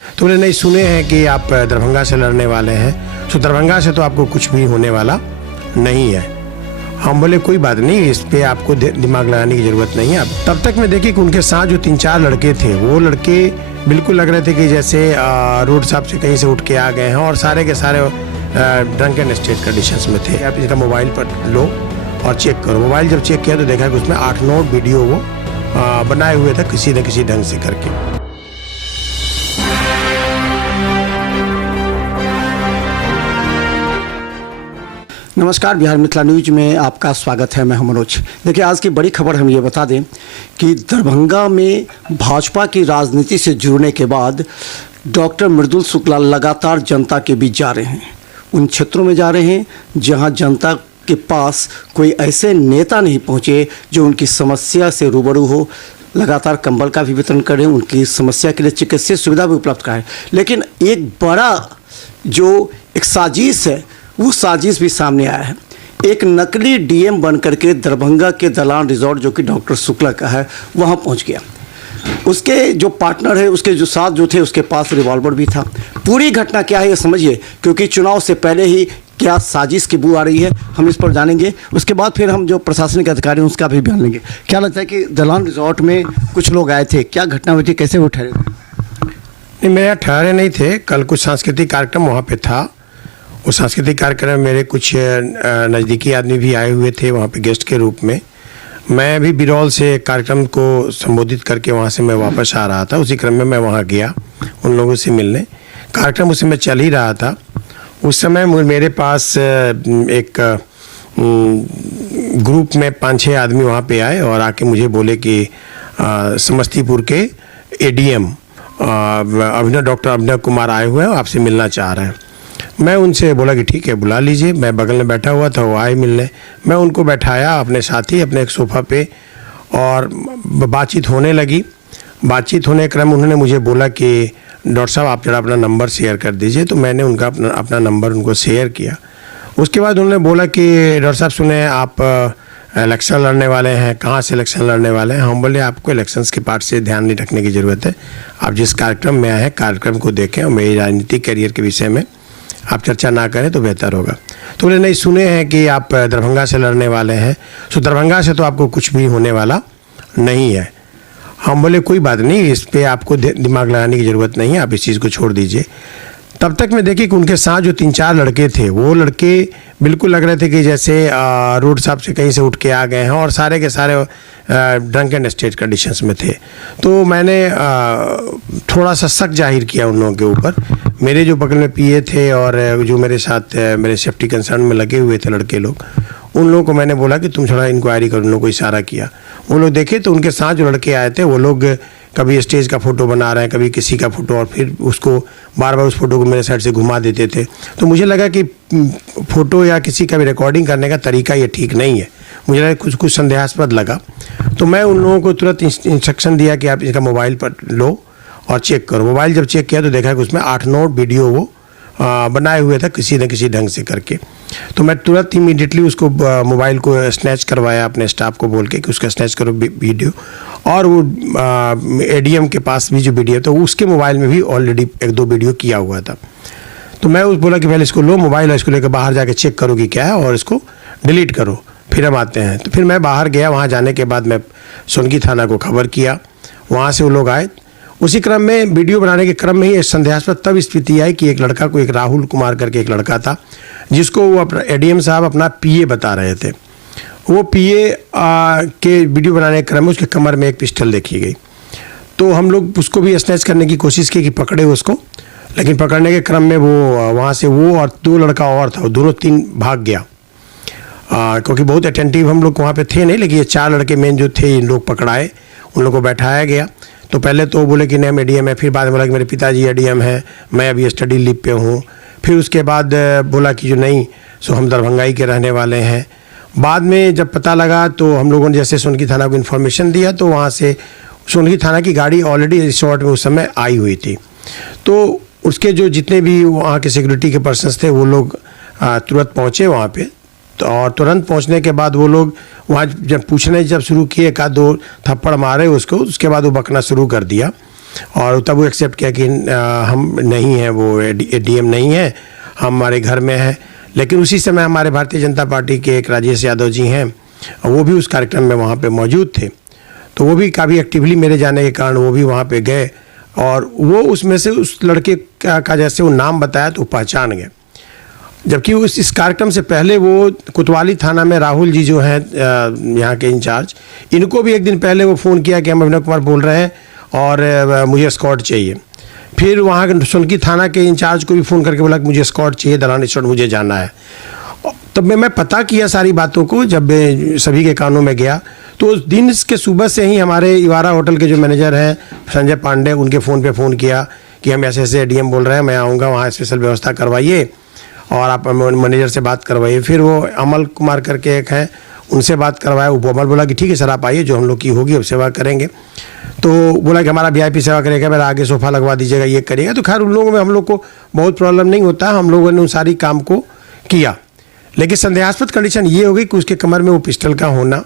तो बोले नहीं, सुने हैं कि आप दरभंगा से लड़ने वाले हैं, तो दरभंगा से तो आपको कुछ भी होने वाला नहीं है। हम बोले कोई बात नहीं, इस पे आपको दिमाग लगाने की ज़रूरत नहीं है। तब तक मैं देखी कि उनके साथ जो 3-4 लड़के थे, वो लड़के बिल्कुल लग रहे थे कि जैसे रोड साहब से कहीं से उठ के आ गए हैं, और सारे के सारे ड्रंक एंड स्टेट कंडीशंस में थे। आप इसका मोबाइल पर लो और चेक करो। मोबाइल जब चेक किया तो देखा कि उसमें 8-9 वीडियो वो बनाए हुए थे किसी न किसी ढंग से करके। नमस्कार, बिहार मिथिला न्यूज में आपका स्वागत है। मैं हूं मनोज। देखिए, आज की बड़ी खबर हम ये बता दें कि दरभंगा में भाजपा की राजनीति से जुड़ने के बाद डॉक्टर मृदुल शुक्ला लगातार जनता के बीच जा रहे हैं। उन क्षेत्रों में जा रहे हैं जहां जनता के पास कोई ऐसे नेता नहीं पहुंचे जो उनकी समस्या से रूबरू हो। लगातार कंबल का भी वितरण करें, उनकी समस्या के लिए चिकित्सीय सुविधा भी उपलब्ध कराएं। लेकिन एक बड़ा जो एक साजिश है, वो साजिश भी सामने आया है। एक नकली डीएम बन करके दरभंगा के दलान रिजॉर्ट, जो कि डॉक्टर शुक्ला का है, वहाँ पहुँच गया। उसके जो पार्टनर है, उसके जो साथ जो थे, उसके पास रिवॉल्वर भी था। पूरी घटना क्या है ये समझिए, क्योंकि चुनाव से पहले ही क्या साजिश की बू आ रही है, हम इस पर जानेंगे। उसके बाद फिर हम जो प्रशासनिक अधिकारी हैं उसका भी बयान लेंगे। क्या लगता है कि दलान रिजॉर्ट में कुछ लोग आए थे, क्या घटना हुई थी, कैसे वो ठहरे थे? नहीं, मेरे यहाँ ठहरे नहीं थे। कल कुछ सांस्कृतिक कार्यक्रम वहाँ पे था। उस सांस्कृतिक कार्यक्रम में मेरे कुछ नज़दीकी आदमी भी आए हुए थे वहाँ पे गेस्ट के रूप में। मैं भी बिरौल से कार्यक्रम को संबोधित करके वहाँ से मैं वापस आ रहा था। उसी क्रम में मैं वहाँ गया उन लोगों से मिलने। कार्यक्रम उस समय चल ही रहा था। उस समय मेरे पास एक ग्रुप में 5-6 आदमी वहाँ पे आए और आके मुझे बोले कि समस्तीपुर के एडीएम डॉक्टर अभिनव कुमार आए हुए हैं, आपसे मिलना चाह रहे हैं। मैं उनसे बोला कि ठीक है, बुला लीजिए। मैं बगल में बैठा हुआ था, वो आए मिलने। मैं उनको बैठाया अपने साथ ही अपने एक सोफ़ा पे, और बातचीत होने लगी। बातचीत होने के क्रम उन्होंने मुझे बोला कि डॉक्टर साहब आप जरा अपना नंबर शेयर कर दीजिए। तो मैंने उनका अपना नंबर उनको शेयर किया। उसके बाद उन्होंने बोला कि डॉक्टर साहब सुने आप इलेक्शन लड़ने वाले हैं, कहाँ से इलेक्शन लड़ने वाले हैं? हम बोले आपको इलेक्शंस के पार्ट से ध्यान नहीं रखने की ज़रूरत है। आप जिस कार्यक्रम में आए हैं कार्यक्रम को देखें, और मेरी राजनीतिक करियर के विषय में आप चर्चा ना करें तो बेहतर होगा। तो बोले नहीं, सुने हैं कि आप दरभंगा से लड़ने वाले हैं, तो दरभंगा से तो आपको कुछ भी होने वाला नहीं है। हम बोले कोई बात नहीं, इस पे आपको दिमाग लगाने की ज़रूरत नहीं है, आप इस चीज़ को छोड़ दीजिए। तब तक मैं देखी कि उनके साथ जो 3-4 लड़के थे, वो लड़के बिल्कुल लग रहे थे कि जैसे रोड साहब से कहीं से उठ के आ गए हैं, और सारे के सारे ड्रंक एंड स्टेट कंडीशंस में थे। तो मैंने थोड़ा सा शक जाहिर किया उन लोगों के ऊपर। मेरे जो बगल में पीए थे और जो मेरे साथ मेरे सेफ्टी कंसर्न में लगे हुए थे लड़के लोग, उन लोगों को मैंने बोला कि तुम थोड़ा इंक्वायरी करो। उन लोगों को इशारा किया। वो लोग देखे तो उनके साथ जो लड़के आए थे, वो लोग कभी स्टेज का फ़ोटो बना रहे हैं, कभी किसी का फ़ोटो, और फिर उसको बार बार उस फोटो को मेरे साइड से घुमा देते थे। तो मुझे लगा कि फ़ोटो या किसी का भी रिकॉर्डिंग करने का तरीका ये ठीक नहीं है। मुझे लगा कुछ संदेहास्पद लगा। तो मैं उन लोगों को तुरंत इंस्ट्रक्शन दिया कि आप इसका मोबाइल पर लो और चेक करो। मोबाइल जब चेक किया तो देखा कि उसमें 8-9 वीडियो वो बनाए हुए थे किसी न किसी ढंग से करके। तो मैं तुरंत इमीडिएटली उसको मोबाइल को स्नैच करवाया अपने स्टाफ को बोल के कि उसका स्नैच करो वीडियो। और वो एडीएम के पास भी जो वीडियो था उसके मोबाइल में भी ऑलरेडी 1-2 वीडियो किया हुआ था। तो मैं उस बोला कि पहले इसको लो मोबाइल, और इसको लेकर बाहर जाके चेक करो कि क्या है, और इसको डिलीट करो, फिर हम आते हैं। तो फिर मैं बाहर गया। वहाँ जाने के बाद मैं सोनकी थाना को खबर किया। वहाँ से वो लोग आए। उसी क्रम में वीडियो बनाने के क्रम में ही संदेहास्पद तब स्थिति आई कि एक लड़का को, एक राहुल कुमार करके एक लड़का था, जिसको वो अपना एडीएम साहब अपना पीए बता रहे थे। वो पीए के वीडियो बनाने के क्रम में उसके कमर में एक पिस्टल देखी गई। तो हम लोग उसको भी स्नैच करने की कोशिश की कि पकड़े उसको, लेकिन पकड़ने के क्रम में वो वहाँ से वो और 2 लड़का और था, वो दोनों 3 भाग गया। क्योंकि बहुत अटेंटिव हम लोग वहाँ पे थे नहीं, लेकिन ये 4 लड़के मेन जो थे, इन लोग पकड़ाए, उन लोगों को बैठाया गया। तो पहले तो बोले कि नहीं हम एडीएम है, फिर बाद में बोला कि मेरे पिताजी एडीएम है, मैं अभी स्टडी लीव पे हूँ। फिर उसके बाद बोला कि जो नहीं, सो हम दरभंगाई के रहने वाले हैं। बाद में जब पता लगा तो हम लोगों ने जैसे सोनकी थाना को इन्फॉर्मेशन दिया, तो वहाँ से सोनकी थाना की गाड़ी ऑलरेडी रिसोर्ट में उस समय आई हुई थी। तो उसके जो जितने भी वहाँ के सिक्योरिटी के पर्सन्स थे, वो लोग तुरंत पहुँचे वहाँ पे। तो और तुरंत पहुंचने के बाद वो लोग वहाँ जब पूछने शुरू किए, 1-2 थप्पड़ मारे उसको, उसके बाद वो बकना शुरू कर दिया और तब वो एक्सेप्ट किया कि हम नहीं हैं, वो एडीएम नहीं है, हमारे घर में है। लेकिन उसी समय हमारे भारतीय जनता पार्टी के एक राजेश यादव जी हैं, वो भी उस कार्यक्रम में वहाँ पे मौजूद थे, तो वो भी काफ़ी एक्टिवली मेरे जाने के कारण वो भी वहाँ पे गए, और वो उसमें से उस लड़के का जैसे वो नाम बताया तो पहचान गए। जबकि इस कार्यक्रम से पहले वो कोतवाली थाना में राहुल जी जो हैं यहाँ के इंचार्ज, इनको भी एक दिन पहले वो फ़ोन किया कि हम अभिनव कुमार बोल रहे हैं और मुझे एस्कॉर्ट चाहिए। फिर वहाँ के सुनकी थाना के इंचार्ज को भी फ़ोन करके बोला कि मुझे एस्कॉर्ट चाहिए, दलान स्टोर मुझे जाना है। तब मैं पता किया सारी बातों को, जब सभी के कानों में गया तो उस दिन के सुबह से ही हमारे इवारा होटल के जो मैनेजर हैं संजय पांडे, उनके फ़ोन पे फ़ोन किया कि हम ऐसे ऐसे एडीएम बोल रहे हैं, मैं आऊँगा, वहाँ स्पेशल व्यवस्था करवाइए और आप मैनेजर से बात करवाइए। फिर वो अमल कुमार करके एक हैं, उनसे बात करवाया। वो अमल बोला कि ठीक है सर आप आइए, जो हम लोग की होगी अब सेवा करेंगे। तो बोला कि हमारा वीआईपी सेवा करेगा, मेरा आगे सोफ़ा लगवा दीजिएगा, ये करिएगा। तो खैर उन लोगों में हम लोग को बहुत प्रॉब्लम नहीं होता, हम लोगों ने उन सारी काम को किया। लेकिन संदेहास्पद कंडीशन ये हो गई कि उसके कमर में वो पिस्टल का होना।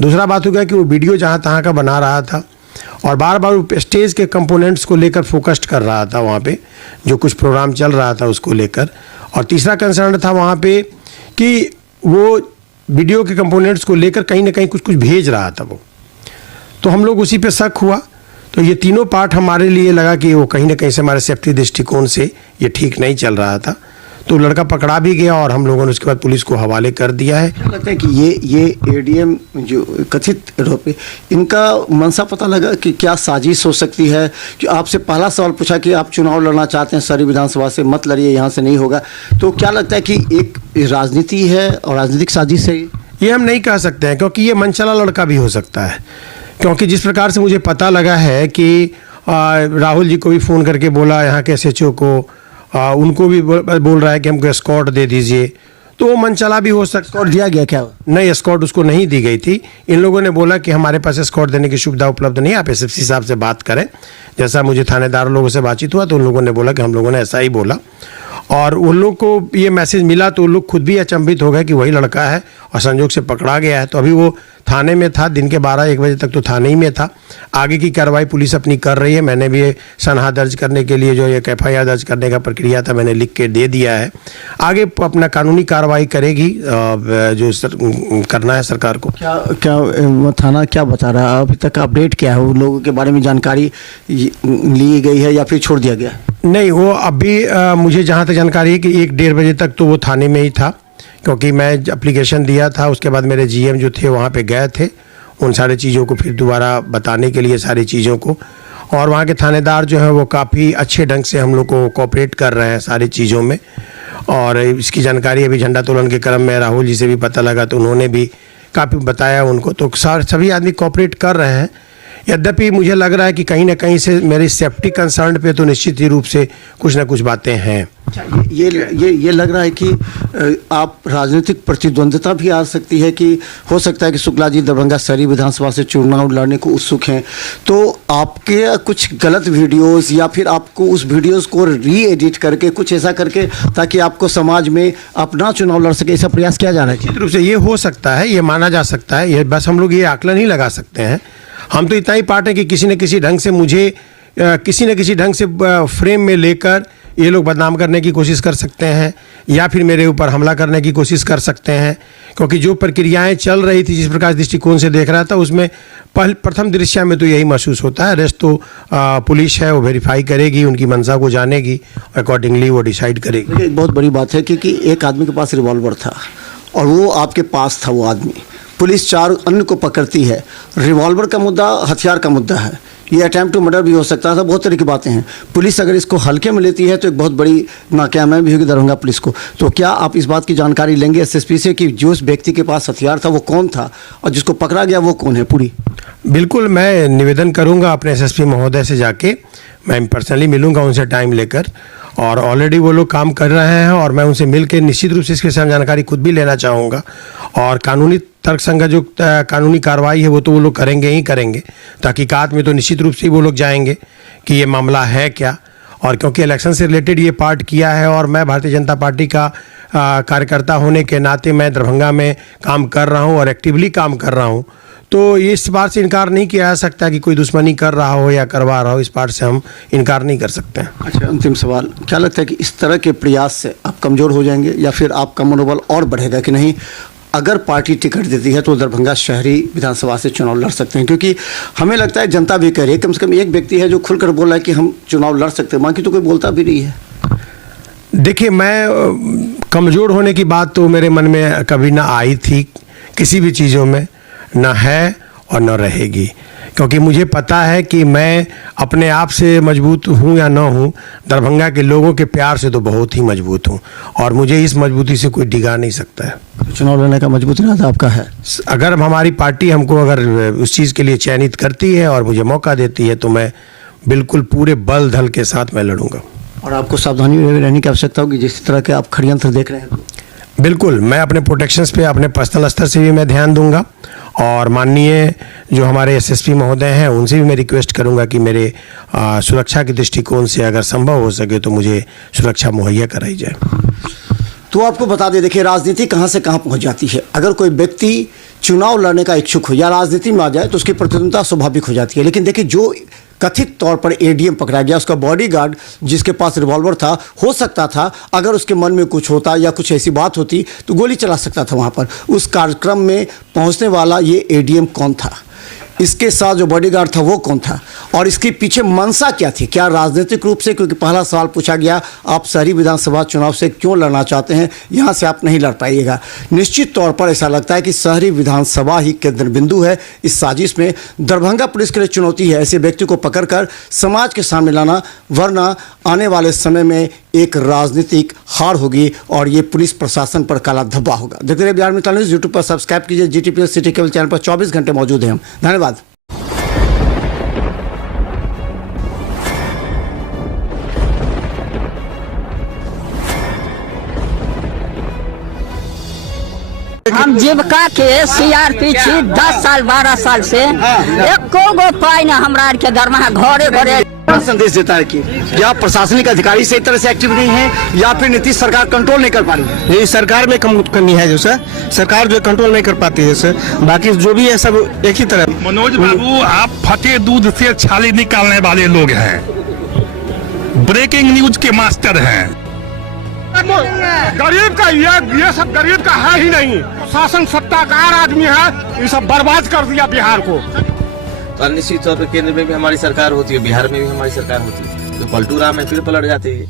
दूसरा बात हो गया कि वो वीडियो जहाँ तहाँ का बना रहा था और बार बार वो स्टेज के कंपोनेंट्स को लेकर फोकस्ड कर रहा था, वहाँ पे जो कुछ प्रोग्राम चल रहा था उसको लेकर। और तीसरा कंसर्न था वहाँ पे कि वो वीडियो के कंपोनेंट्स को लेकर कहीं ना कहीं कुछ कुछ भेज रहा था वो। तो हम लोग उसी पे शक हुआ। तो ये तीनों पार्ट हमारे लिए लगा कि वो कहीं ना कहीं से हमारे सेफ्टी दृष्टिकोण से ये ठीक नहीं चल रहा था। तो लड़का पकड़ा भी गया और हम लोगों ने उसके बाद पुलिस को हवाले कर दिया है। क्या लगता है कि ये एडीएम जो कथित रूप में, इनका मंशा पता लगा कि क्या साजिश हो सकती है? कि आपसे पहला सवाल पूछा कि आप चुनाव लड़ना चाहते हैं शहरी विधानसभा से, मत लड़िए, यहाँ से नहीं होगा। तो क्या लगता है कि एक राजनीति है और राजनीतिक साजिश है ये हम नहीं कह सकते हैं, क्योंकि ये मनचला लड़का भी हो सकता है। क्योंकि जिस प्रकार से मुझे पता लगा है कि राहुल जी को भी फ़ोन करके बोला, यहाँ के एसएचओ को, उनको भी बोल रहा है कि हमको एस्कॉर्ट दे दीजिए, तो वो मनचला भी हो सकता। एस्कॉर्ट दिया गया क्या? नहीं, एस्कॉर्ट उसको नहीं दी गई थी। इन लोगों ने बोला कि हमारे पास एस्कॉर्ट देने की सुविधा उपलब्ध नहीं है, आप एसएसपी साहब से बात करें। जैसा मुझे थानेदार लोगों से बातचीत हुआ तो उन लोगों ने बोला कि हम लोगों ने ऐसा ही बोला, और उन लोग को ये मैसेज मिला तो उन लोग खुद भी अचंभित हो गए कि वही लड़का है और संजोग से पकड़ा गया है। तो अभी वो थाने में था, दिन के 12-1 बजे तक तो थाने ही में था। आगे की कार्रवाई पुलिस अपनी कर रही है। मैंने भी सनहा दर्ज करने के लिए जो एक एफआईआर दर्ज करने का प्रक्रिया था, मैंने लिख के दे दिया है। आगे अपना कानूनी कार्रवाई करेगी जो करना है सरकार को। क्या थाना क्या बता रहा है अभी तक? अपडेट क्या है? वो लोगों के बारे में जानकारी ली गई है या फिर छोड़ दिया गया? नहीं, वो अभी मुझे जहाँ तक जानकारी है कि 1-1:30 बजे तक तो वो थाने में ही था, क्योंकि मैं एप्लीकेशन दिया था। उसके बाद मेरे जीएम जो थे वहाँ पे गए थे उन सारी चीज़ों को फिर दोबारा बताने के लिए, सारी चीज़ों को। और वहाँ के थानेदार जो हैं वो काफ़ी अच्छे ढंग से हम लोग को कोऑपरेट कर रहे हैं सारी चीज़ों में। और इसकी जानकारी अभी झंडा तोलन के क्रम में राहुल जी से भी पता लगा, तो उन्होंने भी काफ़ी बताया उनको। तो सभी आदमी कोऑपरेट कर रहे हैं। यद्यपि मुझे लग रहा है कि कहीं ना कहीं से मेरी सेफ्टी कंसर्न पे तो निश्चित ही रूप से कुछ ना कुछ बातें हैं। ये लग रहा है कि आप राजनीतिक प्रतिद्वंद्विता भी आ सकती है, कि हो सकता है कि शुक्ला जी दरभंगा शहरी विधानसभा से चुनाव लड़ने को उत्सुक हैं, तो आपके कुछ गलत वीडियोस या फिर आपको उस वीडियोस को री एडिट करके कुछ ऐसा करके ताकि आपको समाज में अपना चुनाव लड़ सके, ऐसा प्रयास किया जा रहा है? निश्चित रूप से ये हो सकता है, ये माना जा सकता है। ये बस हम लोग ये आकलन ही लगा सकते हैं। हम तो इतना ही पार्ट है कि किसी न किसी ढंग से मुझे किसी न किसी ढंग से फ्रेम में लेकर ये लोग बदनाम करने की कोशिश कर सकते हैं या फिर मेरे ऊपर हमला करने की कोशिश कर सकते हैं। क्योंकि जो प्रक्रियाएं चल रही थी, जिस प्रकार दृष्टिकोण से देख रहा था, उसमें प्रथम दृश्य में तो यही महसूस होता है। रेस्ट तो पुलिस है, वो वेरीफाई करेगी, उनकी मंशा को जानेगी, अकॉर्डिंगली वो डिसाइड करेगी। एक बहुत बड़ी बात है क्योंकि एक आदमी के पास रिवॉल्वर था और वो आपके पास था वो आदमी। पुलिस 4 अन्य को पकड़ती है। रिवॉल्वर का मुद्दा हथियार का मुद्दा है, ये अटैम्प्ट टू मर्डर भी हो सकता था, बहुत तरह की बातें हैं। पुलिस अगर इसको हल्के में लेती है तो एक बहुत बड़ी नाकामयाबी भी होगी दरभंगा पुलिस को। तो क्या आप इस बात की जानकारी लेंगे एसएसपी से कि जो उस व्यक्ति के पास हथियार था वो कौन था और जिसको पकड़ा गया वो कौन है? पूरी बिल्कुल, मैं निवेदन करूंगा अपने एसएसपी महोदय से, जाके मैं पर्सनली मिलूंगा उनसे टाइम लेकर। और ऑलरेडी वो लोग काम कर रहे हैं और मैं उनसे मिल के निश्चित रूप से इसके साथ जानकारी खुद भी लेना चाहूँगा। और कानूनी तर्कसंगत जो कानूनी कार्रवाई है वो तो वो लोग करेंगे ही करेंगे। तहकीकात में तो निश्चित रूप से वो लोग जाएंगे कि ये मामला है क्या। और क्योंकि इलेक्शन से रिलेटेड ये पार्ट किया है और मैं भारतीय जनता पार्टी का कार्यकर्ता होने के नाते मैं दरभंगा में काम कर रहा हूँ और एक्टिवली काम कर रहा हूँ, तो इस बात से इनकार नहीं किया जा सकता कि कोई दुश्मनी कर रहा हो या करवा रहा हो, इस बात से हम इनकार नहीं कर सकते हैं। अच्छा, अंतिम सवाल, क्या लगता है कि इस तरह के प्रयास से आप कमज़ोर हो जाएंगे या फिर आपका मनोबल और बढ़ेगा कि नहीं, अगर पार्टी टिकट देती है तो दरभंगा शहरी विधानसभा से चुनाव लड़ सकते हैं? क्योंकि हमें लगता है जनता भी कह रही है, कम से कम एक व्यक्ति है जो खुलकर बोल रहा है कि हम चुनाव लड़ सकते हैं, बाकी तो कोई बोलता भी नहीं है। देखिए, मैं कमज़ोर होने की बात तो मेरे मन में कभी ना आई थी, किसी भी चीज़ों में ना है और न रहेगी, क्योंकि मुझे पता है कि मैं अपने आप से मजबूत हूँ या ना हूँ, दरभंगा के लोगों के प्यार से तो बहुत ही मजबूत हूँ और मुझे इस मजबूती से कोई डिगा नहीं सकता है। चुनाव लड़ने का मजबूत इरादा आपका है? अगर हमारी पार्टी हमको अगर उस चीज़ के लिए चयनित करती है और मुझे मौका देती है तो मैं बिल्कुल पूरे बल धल के साथ मैं लड़ूंगा। और आपको सावधानी रहने की आवश्यकता होगी जिस तरह के आप षड्यंत्र देख रहे हैं। बिल्कुल, मैं अपने प्रोटेक्शंस पे अपने पर्सनल स्तर से भी मैं ध्यान दूंगा और माननीय जो हमारे एसएसपी महोदय हैं उनसे भी मैं रिक्वेस्ट करूंगा कि मेरे सुरक्षा के दृष्टिकोण से अगर संभव हो सके तो मुझे सुरक्षा मुहैया कराई जाए। तो आपको बता दें, देखिए राजनीति कहाँ से कहाँ पहुँच जाती है। अगर कोई व्यक्ति चुनाव लड़ने का इच्छुक हो या राजनीति में आ जाए तो उसकी प्रतिद्वंद्विता स्वाभाविक हो जाती है। लेकिन देखिए, जो कथित तौर पर एडीएम पकड़ा गया, उसका बॉडीगार्ड जिसके पास रिवॉल्वर था, हो सकता था अगर उसके मन में कुछ होता या कुछ ऐसी बात होती तो गोली चला सकता था वहाँ पर। उस कार्यक्रम में पहुँचने वाला ये एडीएम कौन था, इसके साथ जो बॉडीगार्ड था वो कौन था और इसके पीछे मंशा क्या थी? क्या राजनीतिक रूप से? क्योंकि पहला सवाल पूछा गया, आप शहरी विधानसभा चुनाव से क्यों लड़ना चाहते हैं, यहाँ से आप नहीं लड़ पाइएगा। निश्चित तौर पर ऐसा लगता है कि शहरी विधानसभा ही केंद्र बिंदु है इस साजिश में। दरभंगा पुलिस के लिए चुनौती है ऐसे व्यक्ति को पकड़कर समाज के सामने लाना, वरना आने वाले समय में एक राजनीतिक हार होगी और ये पुलिस प्रशासन पर काला धब्बा होगा। देखते रहिए बिहार मित्र न्यूज़, यूट्यूब पर सब्सक्राइब कीजिए, GTPS सिटी केबल चैनल पर 24 घंटे मौजूद हैं हम। धन्यवाद। हम जीविका के CRP छी 10 साल 12 साल से, एको गो पाई ना हमरा आर के दरमाहा घरे घरे। संदेश देता है कि या प्रशासनिक अधिकारी सही तरह से एक्टिव नहीं है या फिर नीतीश सरकार कंट्रोल नहीं कर पा रही है। ये सरकार में कमी है जो सर, सरकार जो कंट्रोल नहीं कर पाती है सर, बाकी जो भी है सब एक ही तरह। मनोज बाबू, आप फटे दूध से छाली निकालने वाले लोग हैं, ब्रेकिंग न्यूज के मास्टर हैं। गरीब का ये सब गरीब का है ही नहीं। शासन सत्ताकार आदमी है, ये सब बर्बाद कर दिया बिहार को। तो निश्चित तौर पर केंद्र में भी हमारी सरकार होती है, बिहार में भी हमारी सरकार होती है, तो पलटू राम है फिर पलट जाते हैं।